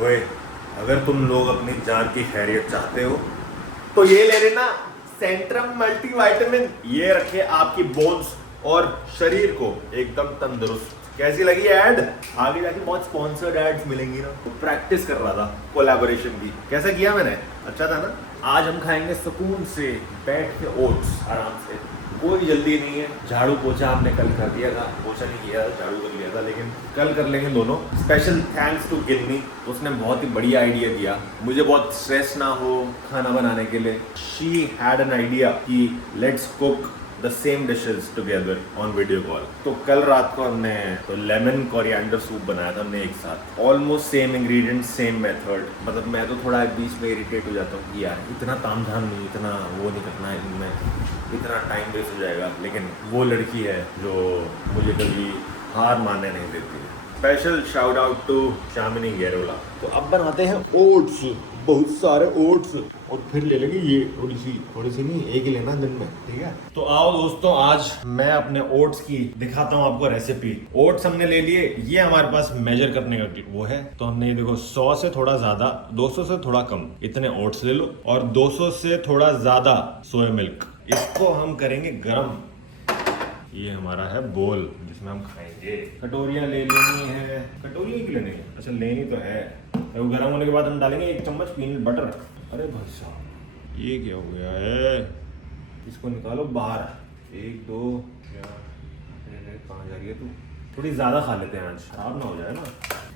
ओए, अगर तुम लोग अपनी जान की खैरियत चाहते हो तो ये ले लेना सेंट्रम मल्टीविटामिन। ये रखे आपकी बोन्स और शरीर को एकदम तंदुरुस्त। कैसी लगी एड? आगे जाके बहुत स्पॉन्सर्ड एड्स मिलेंगी ना। तो प्रैक्टिस कर रहा था कोलैबोरेशन की। कैसा किया मैंने? अच्छा था ना? आज हम खाएंगे सुकून से बैठ के ओट्स आराम से। कोई जल्दी नहीं है। झाड़ू पोछा हमने कल कर दिया था, पोछा नहीं किया था, झाड़ू कर लिया था, लेकिन कल कर लेंगे दोनों। स्पेशल थैंक्स टू गिन्नी, उसने बहुत ही बढ़िया आइडिया दिया। मुझे बहुत स्ट्रेस ना हो खाना बनाने के लिए। शी हैड एन आइडिया कि let's cook the same dishes together on video call. तो कल रात को हमने तो लेमन कोरिएंडर सूप बनाया था हमने एक साथ। Almost same ingredient, same method. मतलब मैं तो थोड़ा बीच में इरिटेट हो जाता हूँ कि यार इतना तामझाम नहीं, इतना वो नहीं करना है इनमें, इतना टाइम वेस्ट हो जाएगा। लेकिन वो लड़की है जो मुझे कभी हार मानने नहीं देती। Special shout out to Shamini Gairola. तो अब बनाते हैं ओट्स, बहुत सारे ओट्स, और फिर ले लेंगे ये थोड़ी सी नहीं, एक ही लेना दिन में, ठीक है? तो आओ दोस्तों, आज मैं अपने ओट्स की दिखाता हूँ आपको रेसिपी। ओट्स हमने ले लिए, ये हमारे पास मेजर करने का वो है। तो हमने ये देखो 100 से थोड़ा ज्यादा, 200 से थोड़ा कम इतने ओट्स ले लो, और 200 से थोड़ा ज्यादा सोया मिल्क। इसको हम करेंगे गरम। ये हमारा है बोल जिसमें हम खाएंगे। कटोरियाँ ले लेनी है। कटोरियाँ क्यों लेनी है? अच्छा लेनी तो है। तो गर्म होने के बाद हम डालेंगे 1 चम्मच पीनट बटर। अरे भाई साहब, ये क्या हो गया है? इसको निकालो बाहर। 1 2 कहाँ जा रही है तू? थोड़ी ज्यादा खा लेते हैं आज, खराब ना हो जाए ना।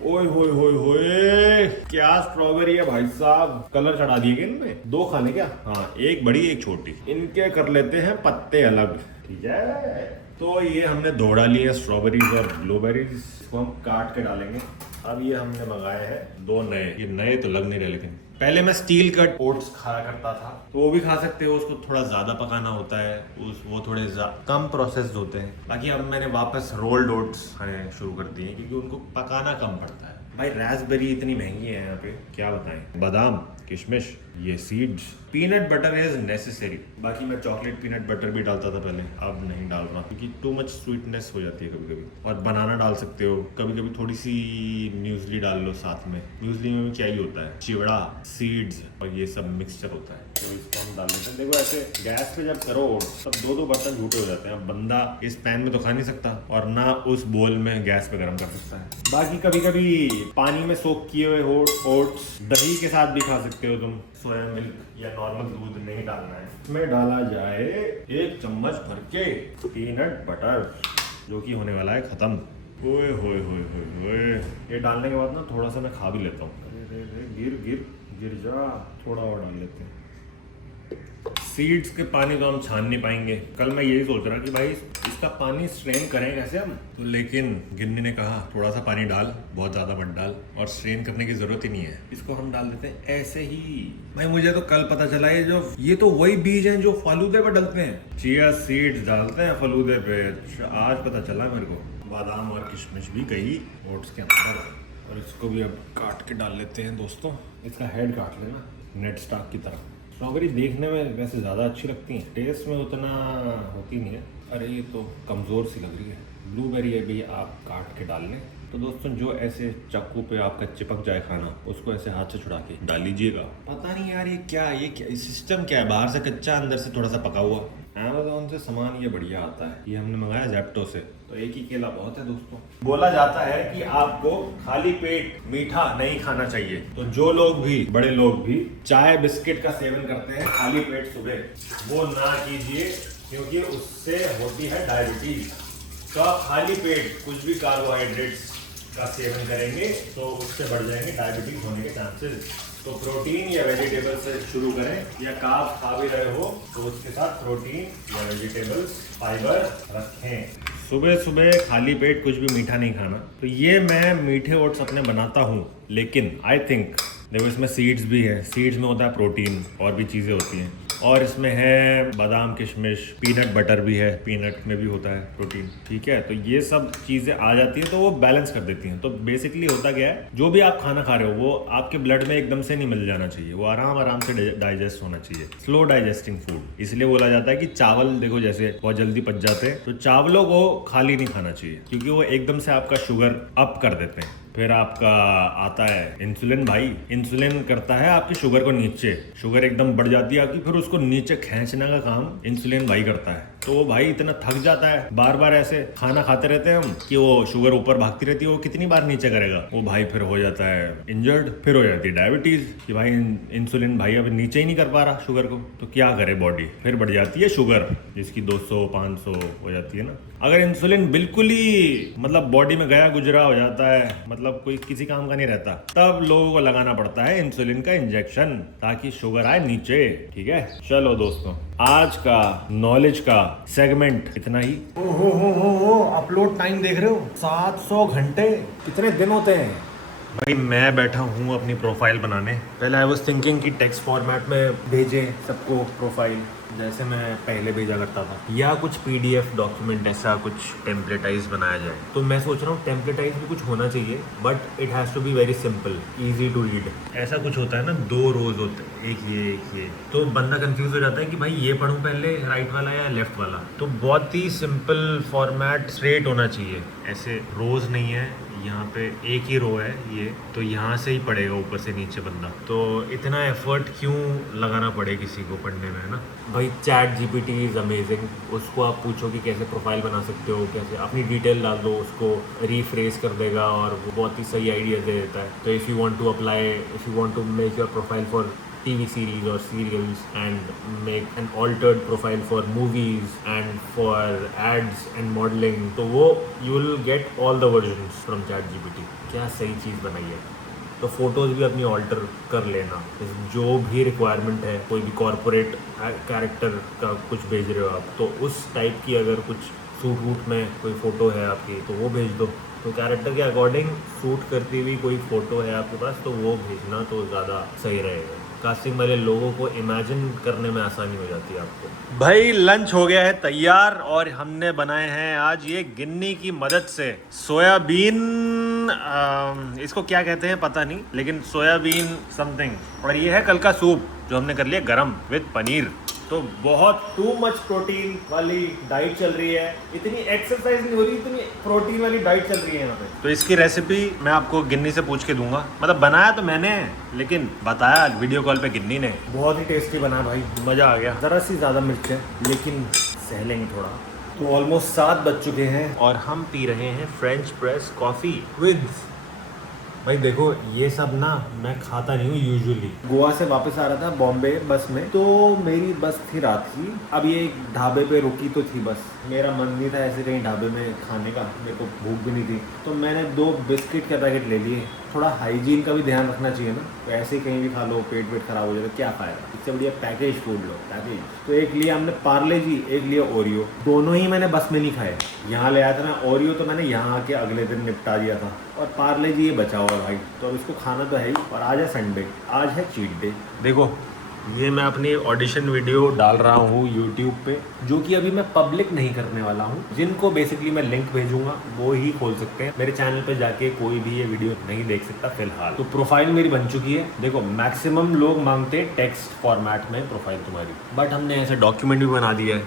ओए होए होए होए, क्या स्ट्रॉबेरी है भाई साहब। कलर चढ़ा दिए क्या इनमें? 2 खाने क्या? हाँ, एक बड़ी एक छोटी। इनके कर लेते हैं पत्ते अलग, ठीक है? तो ये हमने दो डाली है स्ट्रॉबेरीज और ब्लूबेरीज। इसको हम काट के डालेंगे। अब ये हमने मंगाए हैं 2 नए। ये नए तो लग नहीं रहे, लेकिन पहले मैं स्टील कट ओट्स खाया करता था, तो वो भी खा सकते हो। उसको थोड़ा ज्यादा पकाना होता है, वो थोड़े कम प्रोसेस्ड होते हैं। बाकी अब मैंने वापस रोल्ड ओट्स खाने शुरू कर दिए, क्योंकि उनको पकाना कम पड़ता है। भाई रास्पबेरी इतनी महंगी है यहाँ पे, क्या बताएं। बादाम, किशमिश, ये seeds, peanut butter is necessary. बाकी मैं चॉकलेट पीनट बटर भी डालता था पहले, अब नहीं डाल रहा, क्योंकि टू मच स्वीटनेस हो जाती है कभी कभी। और बनाना डाल सकते हो, कभी कभी थोड़ी सी म्यूजली डाल लो साथ में। म्यूजली में भी क्या ही होता है, चिवड़ा, सीड्स और ये सब मिक्सचर होता है। तो इसको हम डाल देते हैं। देखो ऐसे गैस पे जब करो तब 2-2 बर्तन झूठे हो जाते हैं। अब बंदा इस पैन में तो खा नहीं सकता, और ना उस बोल में गैस पे गर्म कर सकता है। बाकी कभी कभी पानी में सोक किए हुए ओट्स दही के साथ भी खा सकते हो तुम। सोया मिल्क या नॉर्मल दूध नहीं डालना है। इसमें डाला जाए 1 चम्मच भर के पीनट बटर, जो कि होने वाला है खत्म। ओए होए होए होए होए, ये डालने के बाद ना थोड़ा सा मैं खा भी लेता हूँ। अरे गिर जा, थोड़ा और डाल लेते हैं। सीड्स के पानी तो हम छान नहीं पाएंगे। कल मैं यही सोच रहा कि भाई इसका पानी स्ट्रेन करें कैसे हम, तो लेकिन गिन्नी ने कहा थोड़ा सा पानी डाल, बहुत ज्यादा मत डाल, और स्ट्रेन करने की जरूरत ही नहीं है। इसको हम डाल देते हैं ऐसे ही। भाई मुझे तो कल पता चला ये तो वही बीज हैं जो फालूदे पे डलते हैं। चिया सीड्स डालते हैं फालूदे पे। आज पता चला मेरे को। बादाम और किशमिश भी गई ओट्स के अंदर, और इसको भी अब काट के डाल लेते हैं दोस्तों। इसका हेड काट लेना नेट स्टार्क की तरह। स्ट्रॉबेरी देखने में वैसे ज़्यादा अच्छी लगती हैं, टेस्ट में उतना होती नहीं है। अरे ये तो कमज़ोर सी लग रही है। ब्लूबेरी है भी, आप काट के डाल लें। तो दोस्तों जो ऐसे चाकू पे आपका चिपक जाए खाना, उसको ऐसे हाथ से छुड़ा के डाल लीजिएगा। पता नहीं यार ये क्या सिस्टम क्या है? बाहर से कच्चा, अंदर से थोड़ा सा पका हुआ। अमेज़न से सामान ये बढ़िया आता है। ये हमने मंगाया जेप्टो से, तो एक ही केला बहुत है दोस्तों। बोला जाता है कि आपको खाली पेट मीठा नहीं खाना चाहिए। तो जो लोग भी, बड़े लोग भी चाय बिस्किट का सेवन करते हैं खाली पेट सुबह, वो ना कीजिए, क्योंकि उससे होती है डायबिटीज। तो आप खाली पेट कुछ भी कार्बोहाइड्रेट्स का सेवन करेंगे तो उससे बढ़ जाएंगे डायबिटीज होने के चांसेस। तो प्रोटीन या वेजिटेबल से शुरू करें, या कार्ब खा भी रहे हो तो उसके साथ प्रोटीन या वेजिटेबल्स, फाइबर रखें। सुबह सुबह खाली पेट कुछ भी मीठा नहीं खाना। तो ये मैं मीठे ओट्स अपने बनाता हूँ, लेकिन आई थिंक देखो इसमें सीड्स भी है। सीड्स में होता है प्रोटीन, और भी चीज़ें होती हैं, और इसमें है बादाम, किशमिश, पीनट बटर भी है, पीनट में भी होता है प्रोटीन, ठीक है? तो ये सब चीज़ें आ जाती हैं तो वो बैलेंस कर देती हैं। तो बेसिकली होता क्या है, जो भी आप खाना खा रहे हो वो आपके ब्लड में एकदम से नहीं मिल जाना चाहिए, वो आराम से डाइजेस्ट होना चाहिए। Slow digesting food. इसलिए बोला जाता है कि चावल देखो जैसे बहुत जल्दी पच जाते हैं, तो चावलों को खाली नहीं खाना चाहिए, क्योंकि वो एकदम से आपका शुगर अप कर देते हैं। फिर आपका आता है इंसुलिन भाई। इंसुलिन करता है आपकी शुगर को नीचे, शुगर एकदम बढ़ जाती है आपकी, फिर उसको नीचे खींचने का काम इंसुलिन भाई करता है। तो वो भाई इतना थक जाता है, बार बार ऐसे खाना खाते रहते हैं हम कि वो शुगर ऊपर भागती रहती है, वो कितनी बार नीचे करेगा वो भाई, फिर हो जाता है इंजर्ड, फिर हो जाती है डायबिटीज कि भाई इंसुलिन भाई अब नीचे ही नहीं कर पा रहा शुगर को, तो क्या करे बॉडी, फिर बढ़ जाती है शुगर जिसकी 200-500 हो जाती है ना। अगर इंसुलिन बिल्कुल ही मतलब बॉडी में गया गुजरा हो जाता है, मतलब कोई किसी काम का नहीं रहता, तब लोगों को लगाना पड़ता है इंसुलिन का इंजेक्शन ताकि शुगर आए नीचे। ठीक है, चलो दोस्तों, आज का नॉलेज का सेगमेंट इतना ही। ओहो, अपलोड टाइम देख रहे हो, 700 घंटे, कितने दिन होते हैं भाई। मैं बैठा हूँ अपनी प्रोफाइल बनाने। पहले आई वाज थिंकिंग कि टेक्स्ट फॉर्मेट में भेजे सबको प्रोफाइल, जैसे मैं पहले भेजा करता था, या कुछ पीडीएफ डॉक्यूमेंट ऐसा कुछ टेम्पलेटाइज बनाया जाए। तो मैं सोच रहा हूँ टेम्पलेटाइज भी कुछ होना चाहिए, but it has to be very simple, easy to read. ऐसा कुछ होता है ना, 2 रोज होते हैं, एक ये, तो बंदा कंफ्यूज हो जाता है कि भाई ये पढ़ूँ पहले राइट वाला या लेफ्ट वाला। तो बहुत ही सिंपल फॉर्मेट, स्ट्रेट होना चाहिए, ऐसे रोज नहीं है, यहाँ पे एक ही रो है ये, तो यहाँ से ही पढ़ेगा ऊपर से नीचे बंदा। तो इतना एफर्ट क्यों लगाना पड़े किसी को पढ़ने में, है ना भाई। चैट जीपीटी इज़ अमेजिंग, उसको आप पूछो कि कैसे प्रोफाइल बना सकते हो, कैसे अपनी डिटेल डाल दो, उसको रीफ्रेस कर देगा और वो बहुत ही सही आइडिया दे देता है। तो if you want to apply, if you want to make your profile for TV series or serials and make an altered profile for movies and for ads and modeling, तो वो you will get all the versions from ChatGPT। क्या सही चीज़ बनाई है। तो photos भी अपनी alter कर लेना, जो भी रिक्वायरमेंट है, कोई भी कॉर्पोरेट कैरेक्टर का कुछ भेज रहे हो आप, तो उस टाइप की अगर कुछ सूट वूट में कोई फ़ोटो है आपकी तो वो भेज दो। तो कैरेक्टर के अकॉर्डिंग सूट करती हुई कोई फ़ोटो है आपके पास तो वो भेजना तो ज़्यादा सही रहेगा। कास्टिंग वाले लोगों को इमेजिन करने में आसानी हो जाती है आपको। भाई लंच हो गया है तैयार और हमने बनाए हैं आज ये गिन्नी की मदद से सोयाबीन, इसको क्या कहते हैं पता नहीं, लेकिन सोयाबीन समथिंग, और ये है कल का सूप जो हमने कर लिया गरम विद पनीर। तो बहुत टू मच प्रोटीन वाली डाइट चल रही है, इतनी एक्सरसाइज नहीं हो रही, इतनी प्रोटीन वाली डाइट चल रही है यहाँ पे। तो इसकी रेसिपी मैं आपको गिन्नी से पूछ के दूंगा, मतलब बनाया तो मैंने है लेकिन बताया वीडियो कॉल पे गिन्नी ने। बहुत ही टेस्टी बना भाई, मज़ा आ गया। ज़रा सी ज़्यादा मिर्च है लेकिन सह लेंगे थोड़ा। तो ऑलमोस्ट 7 बज चुके हैं और हम पी रहे हैं फ्रेंच प्रेस कॉफ़ी विद, भाई देखो ये सब ना मैं खाता नहीं हूँ यूजुअली। गोवा से वापस आ रहा था बॉम्बे बस में, तो मेरी बस थी रात की। अब ये ढाबे पे रुकी तो थी बस, मेरा मन नहीं था ऐसे कहीं ढाबे में खाने का, मेरे को भूख भी नहीं थी, तो मैंने 2 बिस्किट के पैकेट ले लिए। थोड़ा हाइजीन का भी ध्यान रखना चाहिए ना, तो ऐसे ही कहीं भी खा लो पेट वेट खराब हो जाए तो क्या फ़ायदा, इससे बढ़िया पैकेज फूड लो, पैकेज। तो एक लिया हमने पार्ले जी, एक लिया ओरियो, दोनों ही मैंने बस में नहीं खाए। यहाँ ले आया था मैं, ओरियो तो मैंने यहाँ आके अगले दिन निपटा दिया था, और पार्ले जी ये बचा हुआ भाई, तो अब इसको खाना तो है ही। और आज है संडे, आज है चीट डे। देखो ये मैं अपनी ऑडिशन वीडियो डाल रहा हूँ यूट्यूब पे, जो कि अभी मैं पब्लिक नहीं करने वाला हूँ। जिनको बेसिकली मैं लिंक भेजूंगा वो ही खोल सकते हैं, मेरे चैनल पे जाके कोई भी ये वीडियो नहीं देख सकता फिलहाल। तो प्रोफाइल मेरी बन चुकी है। देखो मैक्सिमम लोग मांगते हैं टेक्स्ट फॉर्मेट में प्रोफाइल तुम्हारी, बट हमने ऐसा डॉक्यूमेंट भी बना दिया है,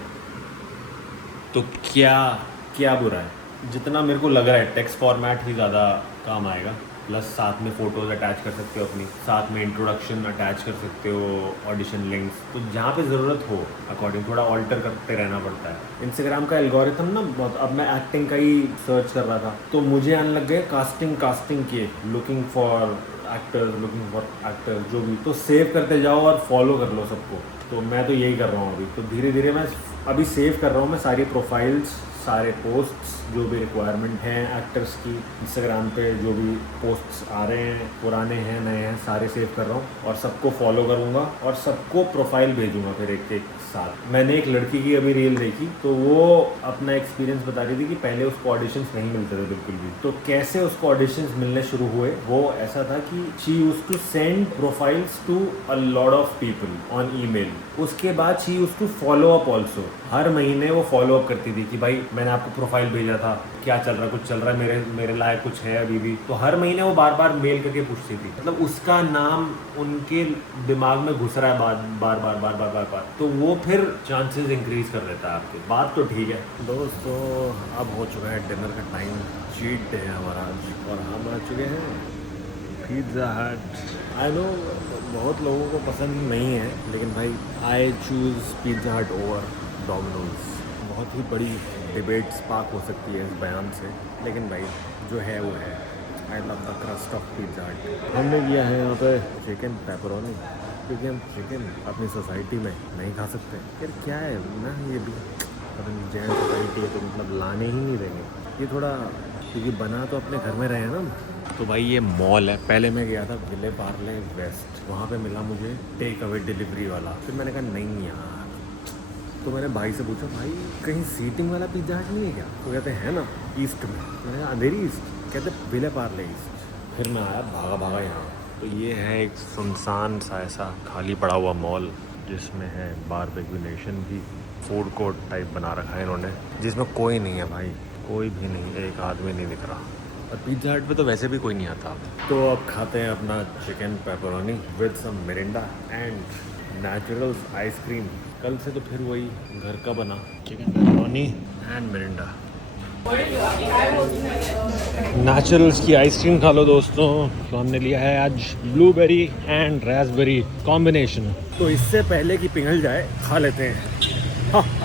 तो क्या बुरा है। जितना मेरे को लग रहा है टेक्स्ट फॉर्मेट ही ज़्यादा काम आएगा, प्लस साथ में फ़ोटोज़ अटैच कर सकते हो अपनी, साथ में इंट्रोडक्शन अटैच कर सकते हो, ऑडिशन लिंक्स, तो जहाँ पे ज़रूरत हो अकॉर्डिंग थोड़ा ऑल्टर करते रहना पड़ता है। इंस्टाग्राम का एल्गोरिथम ना बहुत, अब मैं एक्टिंग का ही सर्च कर रहा था तो मुझे आने लग गए कास्टिंग के, लुकिंग फॉर एक्टर जो भी, तो सेव करते जाओ और फॉलो कर लो सबको। तो मैं तो यही कर रहा हूँ अभी, तो धीरे धीरे मैं अभी सेव कर रहा हूँ मैं सारी प्रोफाइल्स, सारे पोस्ट्स जो भी रिक्वायरमेंट हैं एक्टर्स की, इंस्टाग्राम पे जो भी पोस्ट्स आ रहे हैं, पुराने हैं नए हैं, सारे सेव कर रहा हूँ और सबको फॉलो करूँगा और सबको प्रोफाइल भेजूँगा फिर एक साथ। मैंने एक लड़की की अभी रील देखी, तो वो अपना एक्सपीरियंस बता रही थी कि पहले उसको ऑडिशंस नहीं मिलते थे बिल्कुल भी, तो कैसे उसको ऑडिशंस मिलने शुरू हुए। वो ऐसा था कि she used to send profiles to a lot of people on email, उसके बाद she used to follow up also. हर महीने वो फॉलो अप करती थी कि भाई मैंने आपको प्रोफाइल भेजा था, क्या चल रहा है, कुछ चल रहा है, मेरे लायक कुछ है अभी भी। तो हर महीने वो बार बार मेल करके पूछती थी, मतलब उसका नाम उनके दिमाग में घुस रहा है बार बार, तो वो फिर चांसेस इंक्रीज कर देता है आपके। बात तो ठीक है दोस्तों, अब हो चुका है डिनर का टाइम, चीट डे है हमारा आज, और हम आ चुके हैं पिज़्ज़ा हट। आई नो बहुत लोगों को पसंद नहीं है, लेकिन भाई आई चूज़ पिज़्ज़ा हट ओवर डोमिनोज। बहुत ही बड़ी डिबेट स्पार्क हो सकती है इस बयान से, लेकिन भाई जो है वो है। I love the crust of pizza हट। हमने किया है यहाँ पे चिकन पेपरोनी, क्योंकि हम चिकन अपनी सोसाइटी में नहीं खा सकते। फिर क्या है ना, ये भी पता नहीं जैन सोसाइटी है तो मतलब लाने ही नहीं देंगे ये थोड़ा, क्योंकि बना तो अपने घर में रहे ना। तो भाई ये मॉल है, पहले मैं गया था विले पार्ले वेस्ट, वहाँ पे मिला मुझे टेक अवे डिलीवरी वाला। फिर मैंने कहा नहीं यार, तो मैंने भाई से पूछा, भाई कहीं सीटिंग वाला पिज़्ज़ा हट नहीं है क्या? तो कहते हैं ना ईस्ट में। मैंने कहा अंधेरी ईस्ट, कहते विले पार्ले ईस्ट। फिर मैं आया भागा यहाँ। तो ये है एक सुनसान सा ऐसा खाली पड़ा हुआ मॉल, जिसमें है बारबेक्यू नेशन की फूड कोर्ट टाइप बना रखा है इन्होंने, जिसमें कोई नहीं है भाई, कोई भी नहीं, एक आदमी नहीं दिख रहा। और पिज़्ज़ा हट पे तो वैसे भी कोई नहीं आता। तो अब खाते हैं अपना chicken pepperoni with some Mirinda and Naturals ice cream. कल से तो फिर वही घर का बना chicken pepperoni and Mirinda. Naturals की आइसक्रीम खा लो दोस्तों। तो हमने लिया है आज ब्लूबेरी एंड रास्पबेरी कॉम्बिनेशन। तो इससे पहले कि पिघल जाए खा लेते हैं। हाँ।